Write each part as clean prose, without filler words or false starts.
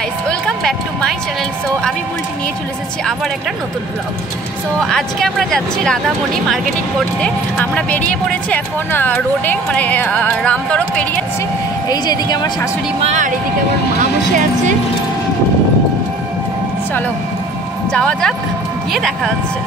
Guys, welcome back to my channel. So আমি বুলটি নিয়ে চলে এসেছি আবার একটা নতুন ব্লগ। সো আজকে আমরা যাচ্ছি রাধামণি মার্কেটিং করতে। আমরা বেরিয়ে পড়েছি এখন রোডে, মানে রামতরফ পেরিয়ে যাচ্ছি। এই যে এদিকে আমার শাশুড়ি মা আর এদিকে আমার মা বসে আছে। চলো যাওয়া যাক, গিয়ে দেখা যাচ্ছে।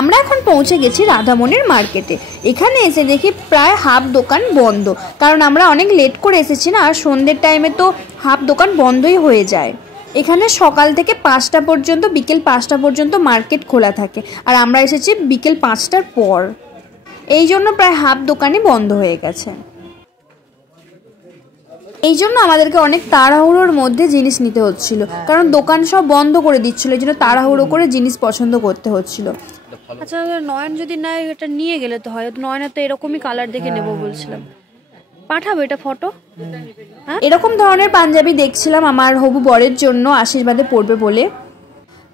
আমরা এখন পৌঁছে গেছি রাধামণির মার্কেটে। এখানে এসে দেখি প্রায় হাফ দোকান বন্ধ, কারণ আমরা অনেক লেট করে এসেছি না, আর সন্ধ্যের টাইমে তো হাফ দোকান বন্ধই হয়ে যায়। এখানে সকাল থেকে 5টা পর্যন্ত, বিকেল 5টা পর্যন্ত মার্কেট খোলা থাকে, আর আমরা এসেছি বিকেল 5টার পর, এই জন্য প্রায় হাফ দোকানই বন্ধ হয়ে গেছে। এই জন্য আমাদেরকে অনেক তাড়াহুড়োর মধ্যে জিনিস নিতে হচ্ছিল, কারণ দোকান সব বন্ধ করে দিচ্ছিল, এই জন্য তাড়াহুড়ো করে জিনিস পছন্দ করতে হচ্ছিল। আচ্ছা, নয়ন যদি না এটা নিয়ে গেলে তো হয়, নয়নের তো এরকমই কালার দেখে নেবো বলছিলাম, পাঠাবো এটা ফটো। হ্যাঁ, এরকম ধরনের পাঞ্জাবি দেখছিলাম আমার হবু বরের জন্য, আশীর্বাদে পড়বে বলে।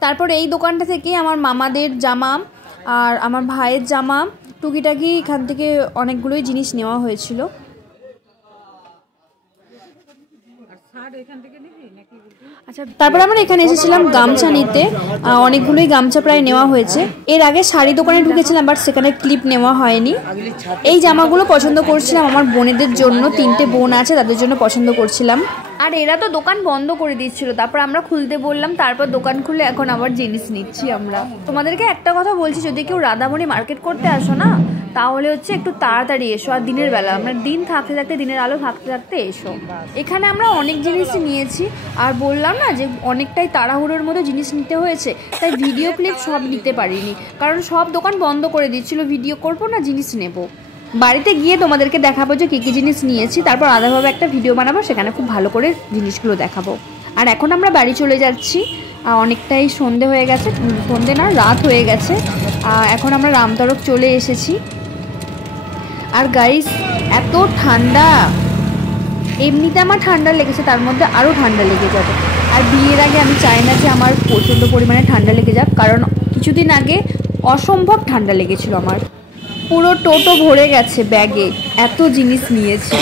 তারপর এই দোকানটা থেকে আমার মামাদের জামা আর আমার ভাইয়ের জামা টুকিটাকি এখান থেকে অনেকগুলোই জিনিস নেওয়া হয়েছিল। আচ্ছা, তারপর আমরা এখানে এসেছিলাম গামছা নিতে, অনেকগুলোই গামছা প্রায় নেওয়া হয়েছে। এর আগে শাড়ি দোকানে ঢুকেছিলাম, বাট সেখানে ক্লিপ নেওয়া হয়নি। এই জামাগুলো পছন্দ করছিলাম আমার বোনেদের জন্য, 3টে বোন আছে, তাদের জন্য পছন্দ করছিলাম। আর এরা তো দোকান বন্ধ করে দিচ্ছিল, তারপর আমরা খুলতে বললাম, তারপর দোকান খুলে এখন আবার জিনিস নিচ্ছি আমরা। তোমাদেরকে একটা কথা বলছি, যদি কেউ রাধামণি মার্কেট করতে আসো না, তাহলে হচ্ছে একটু তাড়াতাড়ি এসো, আর দিনের বেলা, মানে দিন থাকতে থাকতে, দিনের আলো থাকতে থাকতে এসো। এখানে আমরা অনেক জিনিসই নিয়েছি, আর বললাম না যে অনেকটাই তাড়াহুড়োর মতো জিনিস নিতে হয়েছে, তাই ভিডিও ক্লিপ সব নিতে পারিনি, কারণ সব দোকান বন্ধ করে দিচ্ছিল। ভিডিও করবো না, জিনিস নেব। বাড়িতে গিয়ে তোমাদেরকে দেখাবো যে কী কী জিনিস নিয়েছি, তারপর আলাদাভাবে একটা ভিডিও বানাবো, সেখানে খুব ভালো করে জিনিসগুলো দেখাবো। আর এখন আমরা বাড়ি চলে যাচ্ছি, অনেকটাই সন্ধে হয়ে গেছে, সন্ধে না রাত হয়ে গেছে। এখন আমরা রামতরফ চলে এসেছি। আর গাইস, এত ঠান্ডা, এমনিতে আমার ঠান্ডা লেগেছে, তার মধ্যে আরও ঠান্ডা লেগে যাবে। আর বিয়ের আগে আমি চাই না যে আমার প্রচণ্ড পরিমাণে ঠান্ডা লেগে যাক, কারণ কিছুদিন আগে অসম্ভব ঠান্ডা লেগেছিল আমার। পুরো টোটো ভরে গেছে ব্যাগে, এত জিনিস নিয়েছি।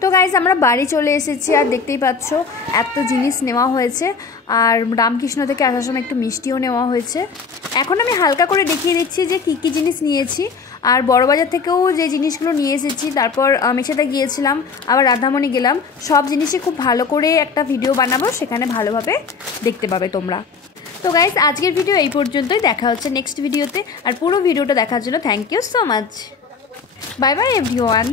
তো গাইজ, আমরা বাড়ি চলে এসেছি, আর দেখতেই পাচ্ছ এত জিনিস নেওয়া হয়েছে। আর রামকৃষ্ণ থেকে আসার সময় একটু মিষ্টিও নেওয়া হয়েছে। এখন আমি হালকা করে দেখিয়ে দিচ্ছি যে কী কী জিনিস নিয়েছি। আর বড়বাজার থেকেও যে জিনিসগুলো নিয়ে এসেছি, তারপর মেছেতে গিয়েছিলাম, আবার রাধামণি গেলাম, সব জিনিসই খুব ভালো করে একটা ভিডিও বানাবো, সেখানে ভালোভাবে দেখতে পাবে তোমরা। তো গাইজ, আজকের ভিডিও এই পর্যন্তই, দেখা হচ্ছে নেক্সট ভিডিওতে। আর পুরো ভিডিওটা দেখার জন্য thank you so much. Bye bye everyone.